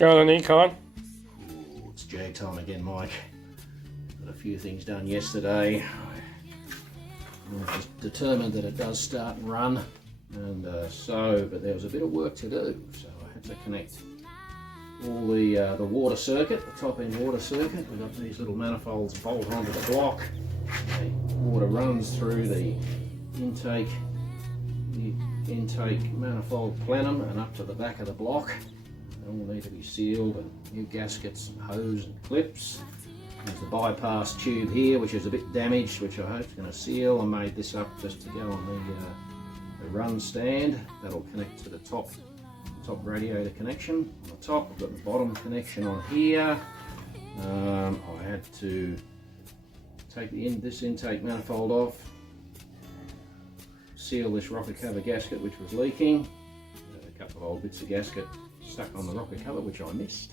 going on, Econ? Ooh, it's Jag time again, Mike. Got a few things done yesterday. I was determined that it does start and run, and but there was a bit of work to do, so I had to connect all the water circuit, the top end water circuit. We've got these little manifolds bolt onto the block. The water runs through the intake manifold plenum and up to the back of the block. They all need to be sealed, and new gaskets, hose and clips. There's the bypass tube here, which is a bit damaged, which I hope is going to seal. I made this up just to go on the run stand. That'll connect to the top radiator connection on the top. I've got the bottom connection on here. I had to take this intake manifold off, seal this rocker cover gasket which was leaking. A couple of old bits of gasket stuck on the rocker cover which I missed.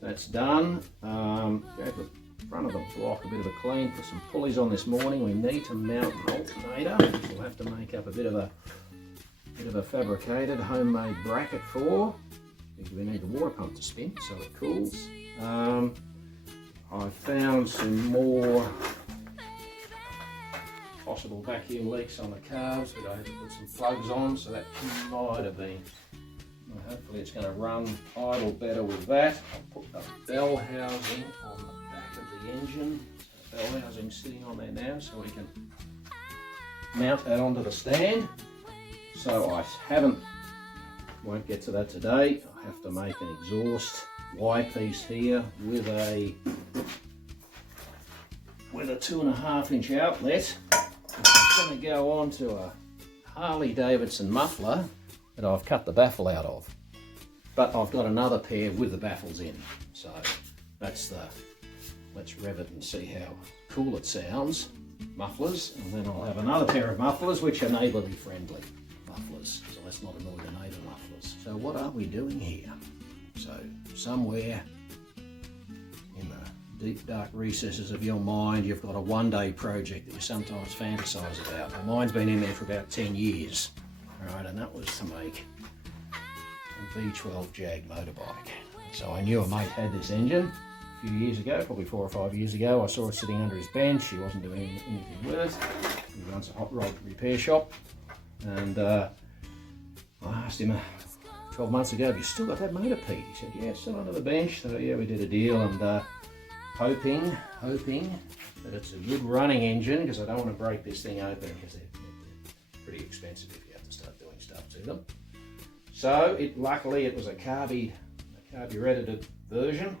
That's done. Gave the front of the block a bit of a clean, put some pulleys on this morning. We need to mount an alternator, which we'll have to make up a bit of a fabricated homemade bracket for, because we need the water pump to spin so it cools. I found some more possible vacuum leaks on the carbs, but I had to put some plugs on, so that might have been. Hopefully it's going to run idle better with that. I'll put the bell housing on the back of the engine. So the bell housing sitting on there now, so we can mount that onto the stand. So I won't get to that today. I have to make an exhaust Y piece here with a 2.5 inch outlet. It's going to go on to a Harley Davidson muffler that I've cut the baffle out of. But I've got another pair with the baffles in. So let's rev it and see how cool it sounds. Mufflers, and then I'll have another pair of mufflers which are neighbourly friendly mufflers. So let's not annoy the neighbour mufflers. So what are we doing here? So somewhere in the deep dark recesses of your mind, you've got a one-day project that you sometimes fantasise about. Well, mine's been in there for about 10 years. Right, and that was to make a V12 Jag motorbike. So I knew a mate had this engine a few years ago, probably 4 or 5 years ago. I saw it sitting under his bench. He wasn't doing anything with it. He runs a hot rod repair shop, and I asked him 12 months ago, "Have you still got that motor, Pete?" He said, "Yeah, still under the bench." So yeah, we did a deal, and hoping that it's a good running engine, because I don't want to break this thing open, because they're pretty expensive if you have to start doing stuff to them. So luckily it was a carburetted version.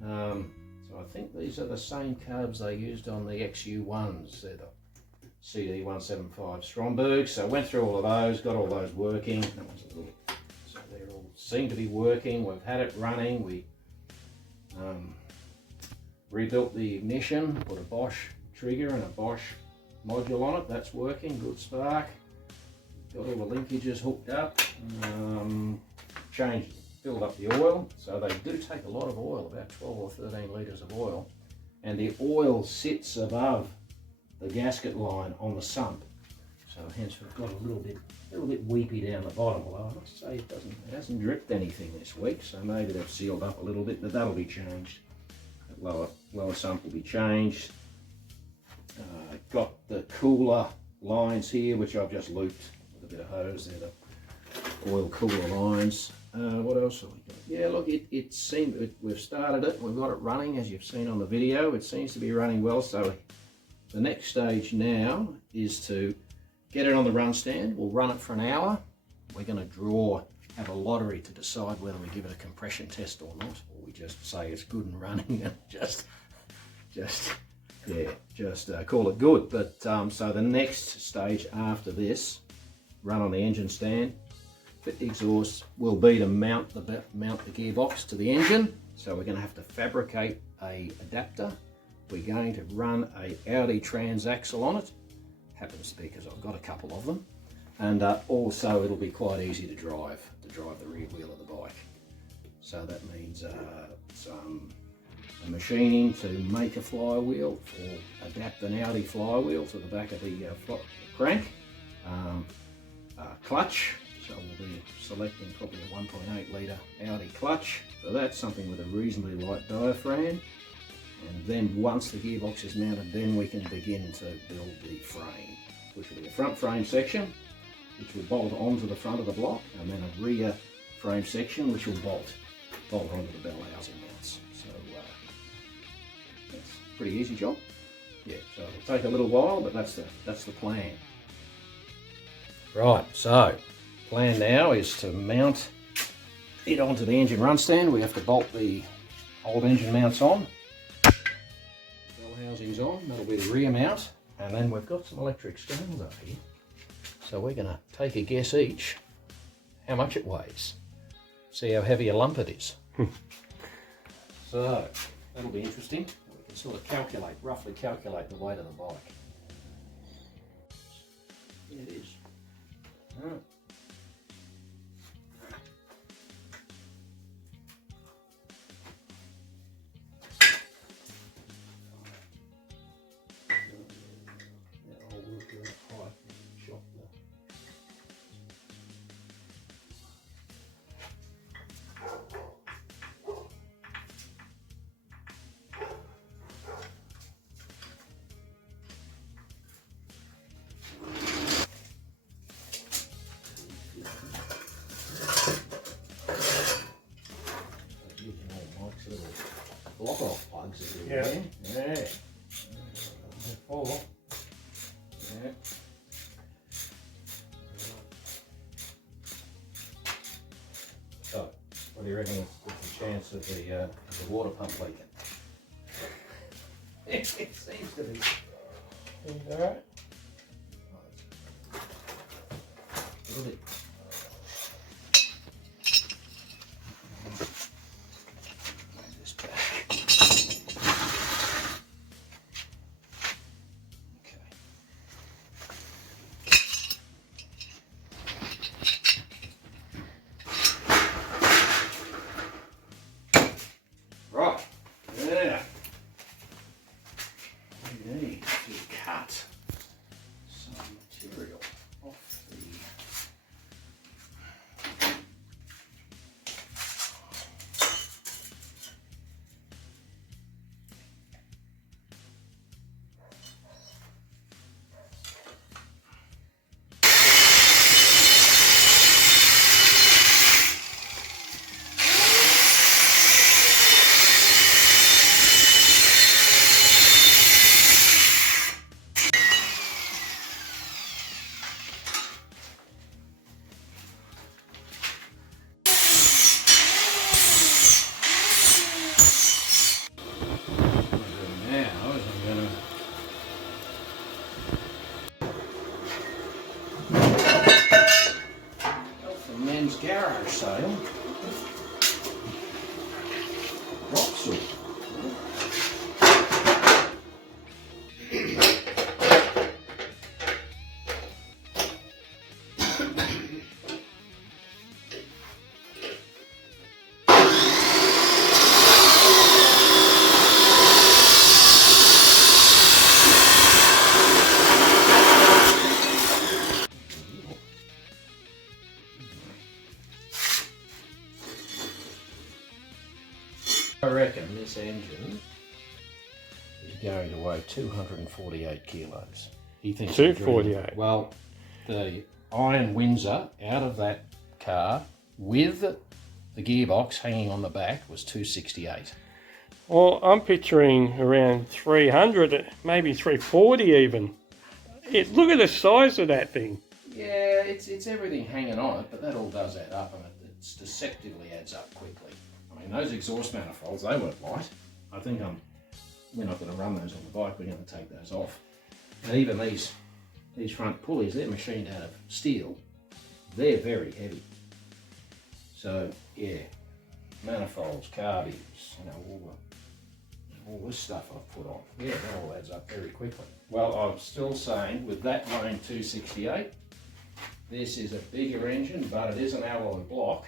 So I think these are the same carbs they used on the XU1s. They're the CD175 Stromberg. So I went through all of those, got all those working. So they all seem to be working. We've had it running. We rebuilt the ignition, put a Bosch trigger and a Bosch module on it. That's working, good spark. Got all the linkages hooked up. Filled up the oil. So they do take a lot of oil, about 12 or 13 litres of oil. And the oil sits above the gasket line on the sump. So hence we've got a little bit weepy down the bottom. Although I must say it hasn't dripped anything this week. So maybe they've sealed up a little bit, but that'll be changed. That lower sump will be changed. Got the cooler lines here, which I've just looped with a bit of hose. They're the oil cooler lines. What else have we got? Yeah, look, we've started it. We've got it running, as you've seen on the video. It seems to be running well. So the next stage now is to get it on the run stand. We'll run it for an hour. We're going to have a lottery to decide whether we give it a compression test or not, or we just say it's good and running and just call it good. But so the next stage after this, run on the engine stand, fit the exhaust, will be to mount the gearbox to the engine. So we're going to have to fabricate a adapter. We're going to run a Audi transaxle on it. Happens to be because I've got a couple of them. And also it'll be quite easy to drive the rear wheel of the bike. So that means some machining to make a flywheel, or adapt an Audi flywheel to the back of the crank, clutch, So we'll be selecting probably a 1.8 litre Audi clutch. So that's something with a reasonably light diaphragm. And then once the gearbox is mounted, then we can begin to build the frame, which will be a front frame section, which will bolt onto the front of the block, and then a rear frame section, which will bolt onto the bell housing mounts. So that's a pretty easy job. Yeah, so it'll take a little while, but that's the plan. Right, so plan now is to mount it onto the engine run stand. We have to bolt the old engine mounts on. Bell housings on, that'll be the rear mount. And then we've got some electric scales up here. So we're gonna take a guess each how much it weighs. See how heavy a lump it is. So that'll be interesting. We can sort of roughly calculate the weight of the bike. Here it is. All right. Block off plugs everywhere. Yeah. Four. Yeah. So, what do you reckon is the chance of the water pump leaking? It seems to be. Alright. A little bit. Right, yeah. We need to cut some material off the garage sale. Rock salt. I reckon this engine is going to weigh 248 kilos. He thinks 248. Well, the Iron Windsor out of that car with the gearbox hanging on the back was 268. Well, I'm picturing around 300, maybe 340 even. Look at the size of that thing. Yeah, it's everything hanging on it, but that all does add up, and it's deceptively adds up quickly. I mean, those exhaust manifolds, they weren't light. I think we're not going to run those on the bike, we're going to take those off. And even these front pulleys, they're machined out of steel. They're very heavy. So, yeah, manifolds, carbies, all this stuff I've put on. Yeah, that all adds up very quickly. Well, I'm still saying, with that weighing 268, this is a bigger engine, but it is an alloy block.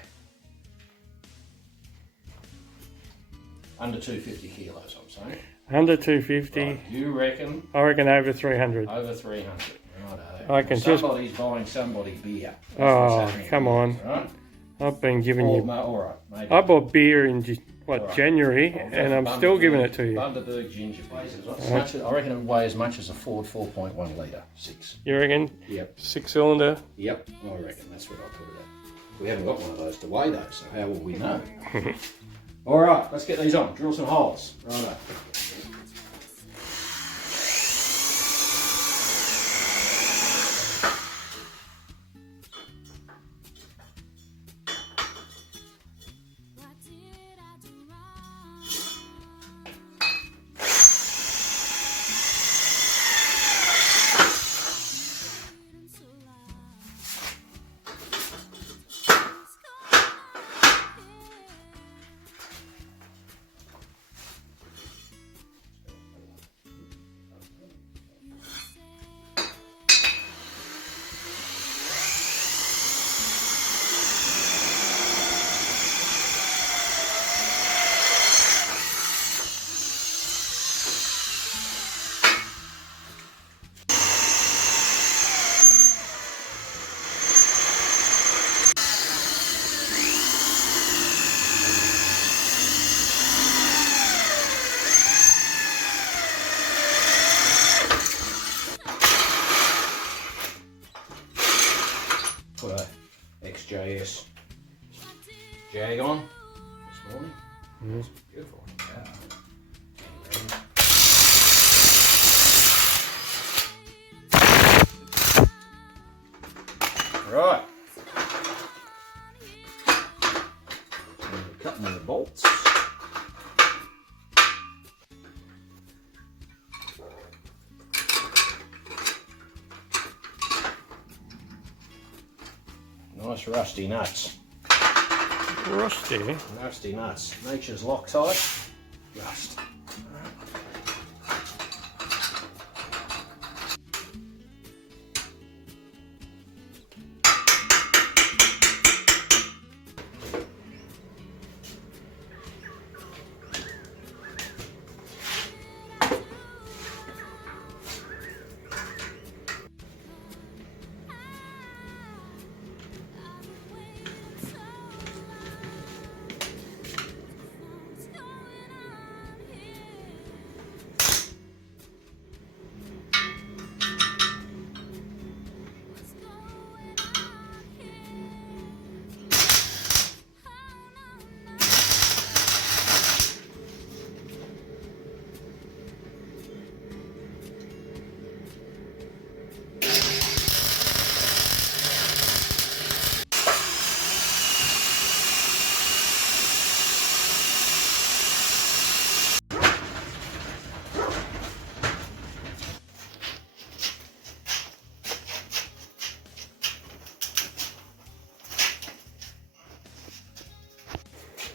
Under 250 kilos, I'm saying. Under 250. Right, you reckon? I reckon over 300. Over 300, righto. I can just... Somebody's buying somebody beer. That's what's Oh, happening come here, on. Right? I've been giving you... Alright, maybe. I bought beer in, Alright. January, and I'm still giving it to you. Bundaberg ginger beer. I reckon it weighs as much as a Ford 4.1 litre, 6. You reckon? Yep. 6-cylinder? Yep, I reckon that's where I'll put it at. We haven't got one of those to weigh though, so how will we know? Alright, let's get these on. Drill some holes. Righto. Put a XJS Jag on this morning. It's beautiful. Right. Cutting the bolts. Nice rusty nuts. Rusty? Rusty nuts. Nature's Loctite. Rust.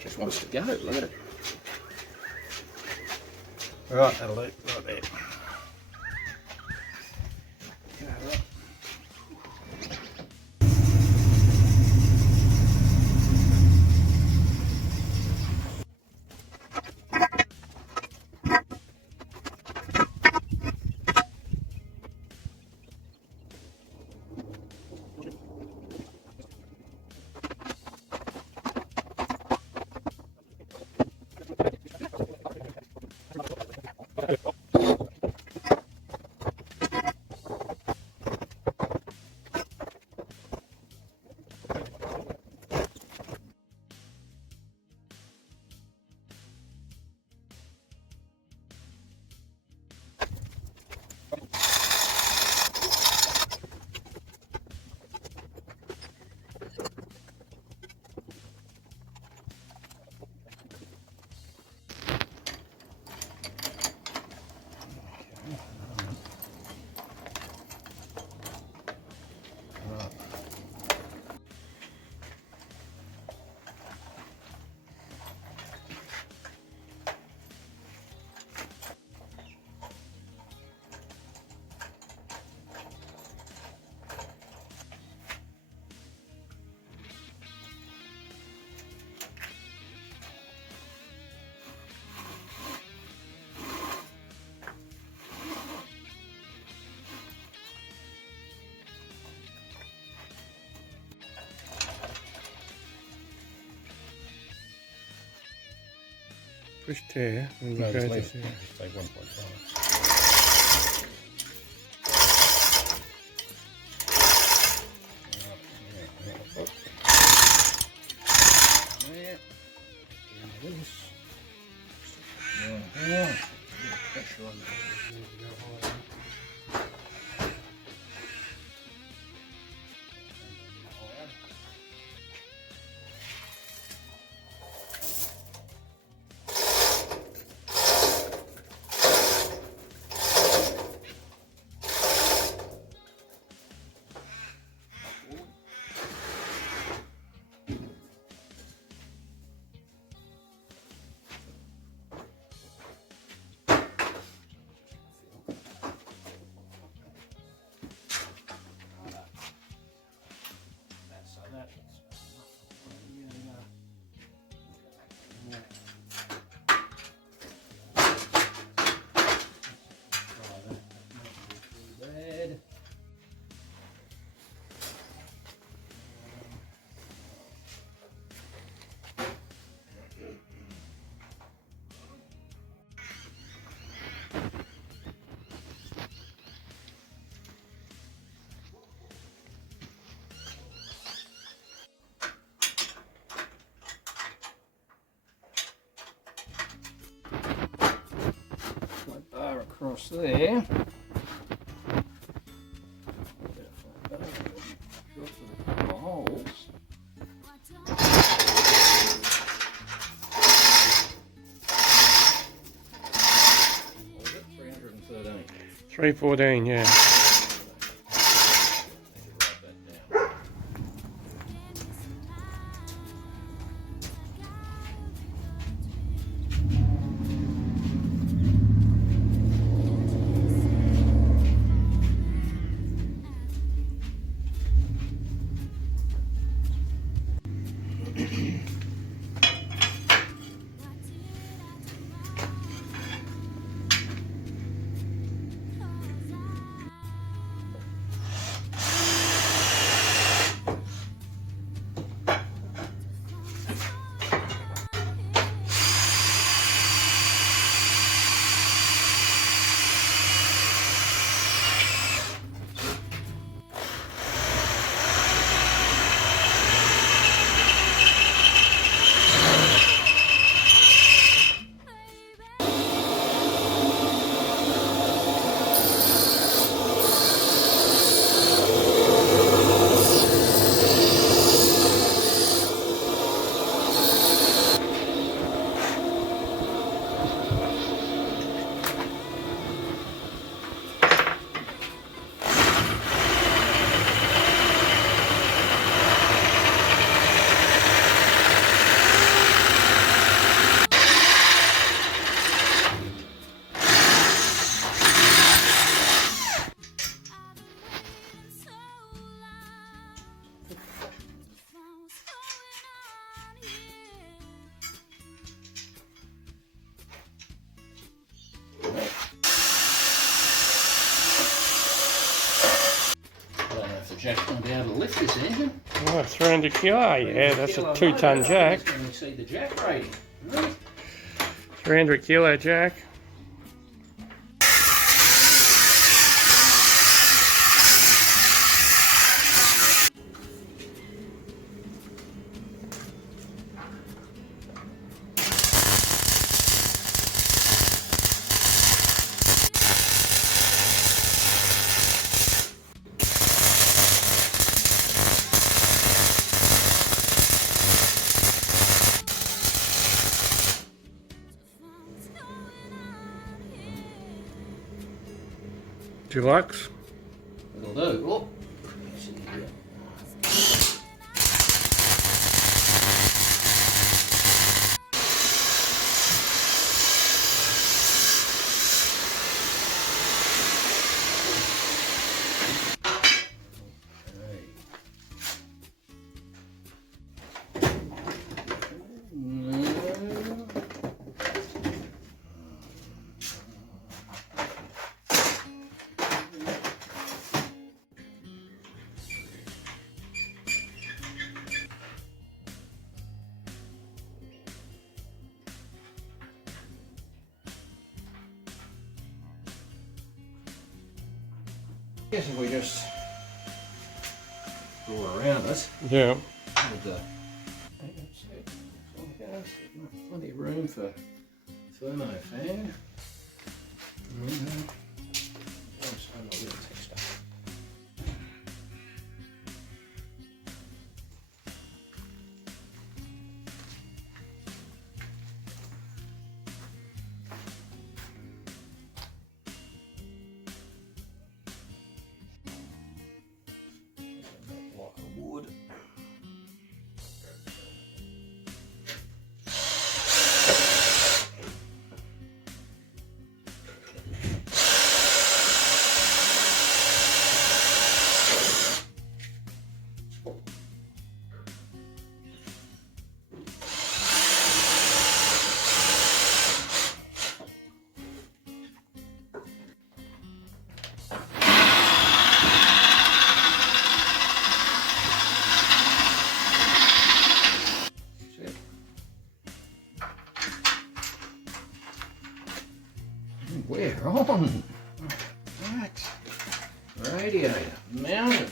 Just wants to go, look at it. Right, that'll do, right there. Push tear and No, go just to leave it. zero. Just take 1.5. There. This. Pressure on that. Flat bar across there. Got a couple of holes. What was it? 313. 314, yeah. Jack's going to be able to lift this engine. Oh, 300 kilo, yeah, that's a 2-ton jack. It's going to exceed the jack rating. Right? 300 kilo jack. Deluxe. It'll do. Oh. guess if we just draw around it Yeah. with the plenty of room for thermo fan. Block of wood. We're on. Right. Radiator mounted.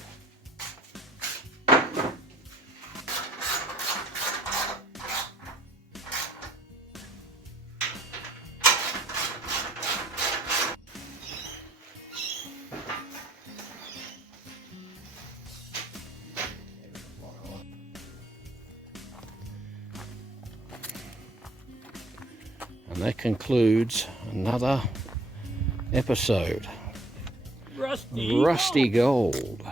And that concludes another episode. Rusty. Rusty gold.